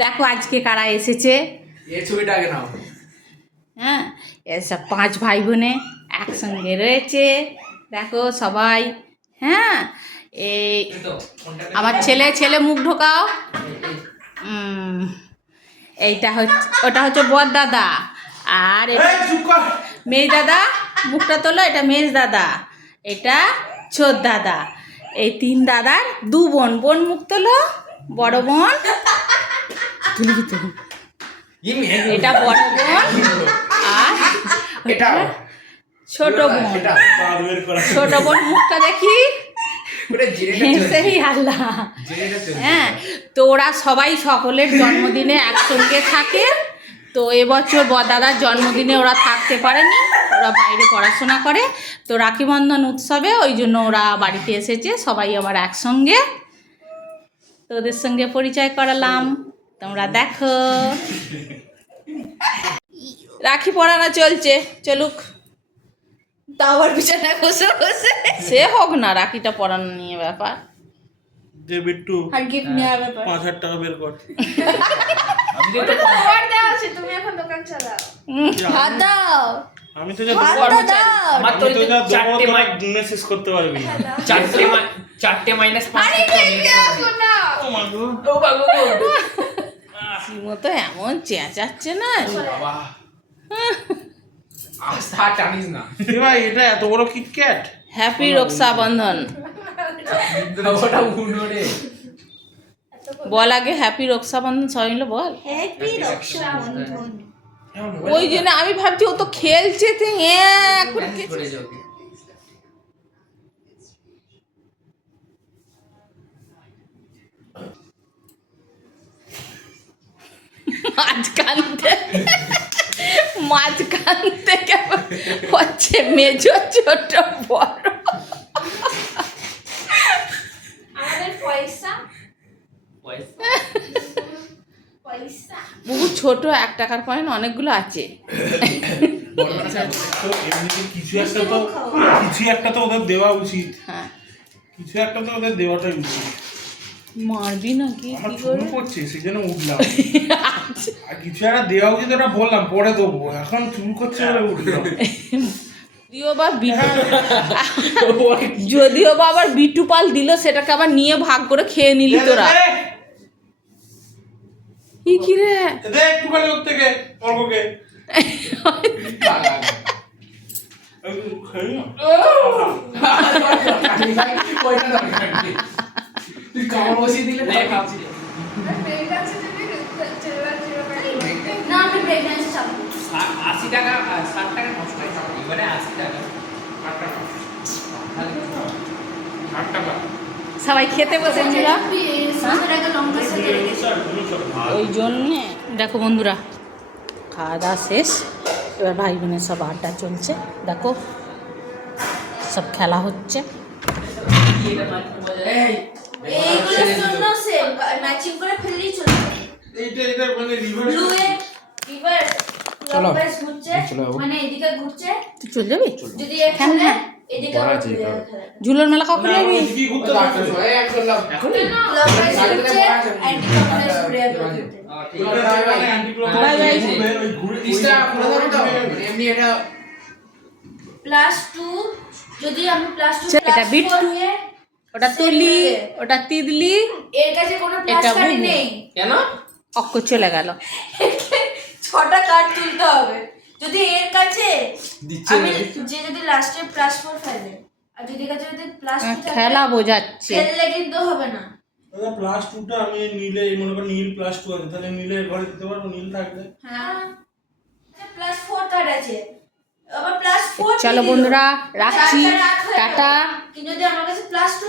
দেখো আজকে কারা এসেছে। এই ছবিটা আগে নাও। হ্যাঁ এসব পাঁচ ভাই বোনে একসঙ্গে রয়েছে। দেখো সবাই। হ্যাঁ এই আমার ছেলে ছেলে মুখ ঢোকাও। এইটা হচ্ছে ওটা হচ্ছে বর দাদা। আর মেজ দাদা মুখটা তোলো এটা মেজ দাদা। এটা ছোট দাদা। এই তিন দাদার দু বোন। বোন মুখ তোলো বড় বোন। তুলবি তো এটা বড় বোন আর এটা ছোট বোন। এটা ছোট বোন মুখটা দেখি। সেই আল্লাহ। হ্যাঁ তো ওরা সবাই সকলের জন্মদিনে একসঙ্গে থাকে। তো এবছর বদাদার জন্মদিনে ওরা থাকতে পারেনি। ওরা বাইরে পড়াশোনা করে। তো রাখি বন্ধন উৎসবে ওই জন্য ওরা বাড়িতে এসেছে। সবাই আবার একসঙ্গে। তো ওদের সঙ্গে পরিচয় করালাম। তোমরা দেখো। রাখি পড়ানো চলছে চলুক। তা আবার বিছানায় বসে বসে। সে হোক না রাখিটা পড়ানো নিয়ে ব্যাপার। যে বিট্টু আর গিফট নেওয়ার ব্যাপার। পাঁচ হাজার টাকা বের কর। তুমি এখন দোকান চালাও। হাত দাও। আমি তো যা চারটে মেসেজ করতে পারবি চারটে মাই চারটে মাইনাস পাঁচ আরে না। ও মা গো। ও বাবু মতো এমন চেঁচাচ্ছে না এটা এত বড় কিটক্যাট হ্যাপি রক্ষাবন্ধন বল আগে হ্যাপি রক্ষাবন্ধন সবাই মিলে বল। হ্যাপি রক্ষাবন্ধন ওই জন্য আমি ভাবছি ও তো খেলছে তো হ্যাঁ করে Message করে যাও কি? মাঝখান থেকে মাঝখান থেকে হচ্ছে মেজো ছোট বড়। পয়সা। পয়সা। পয়সা। বহু ছোট এক টাকার কয়েন অনেকগুলো আছে। কিছু একটা তো কিছু একটা তো ওদের দেওয়া উচিত। হ্যাঁ। কিছু একটা তো ওদের দেওয়াটাই উচিত। মারবি নাকি? আমার কি চুল করে? করছে সেই জন্য উঠলাম। আর কিছু একটা দেওয়া উচিত ওটা বললাম পরে দেবো। এখন চুল করছে বলে উঠলাম। যদিও বা যদিও বা আবার বিটু পাল দিল সেটাকে আবার নিয়ে ভাগ করে খেয়ে নিলি তোরা। কি কি রে? একটুখানি ওর থেকে অল্পকে। খেয়ে না ওইটা দরকার নেই। তুই কামড় বসিয়ে দিলে না? খাচ্ছি না আমি প্রেগন্যান্সি চাপবো আশি টাকা ষাট টাকা নষ্ট হয় এবারে আশি টাকা ষাট টাকা সবাই খেতে সাথে রেখেছি ওই জন্যে দেখো বন্ধুরা খাওয়া দাওয়া শেষ। এবার ভাই বোনের সব আড্ডা চলছে। দেখো সব খেলা হচ্ছে। এই এইগুলোর জন্য সেম ম্যাচিং করে ফেললেই চলে এইটা এটা মানে রিভার্স ব্লু এ রিভার্স চলো। ঘুরছে মানে এদিকে ঘুরছে তুই চলে যাবি যদি এখানে মেলা কখন যাবি এটা প্লাস টু যদি আমি প্লাস টু এটা বিট্টু। ওটা তুলি ওটা তিদলি এর কাছে কোনো প্লাস এটা কার্ড বুবু। নেই। কেন? অক্ক চলে গেল। ছটা কার্ড তুলতে হবে। যদি এর কাছে আমি যে যদি লাস্টে প্লাস ফোর ফেলে আর যদি কাছে যদি প্লাস টু খেলা বোঝাচ্ছে। খেললে কিন্তু হবে না। দাদা প্লাস টুটা আমি নিলে মনে করো নীল প্লাস টু আছে তাহলে নীলের ঘরে দিতে পারব নীল থাকলে হ্যাঁ। প্লাস ফোর কার্ড আছে। চলো বন্ধুরা রাখছি। টাটা। কিন্তু যদি আমার কাছে প্লাস টু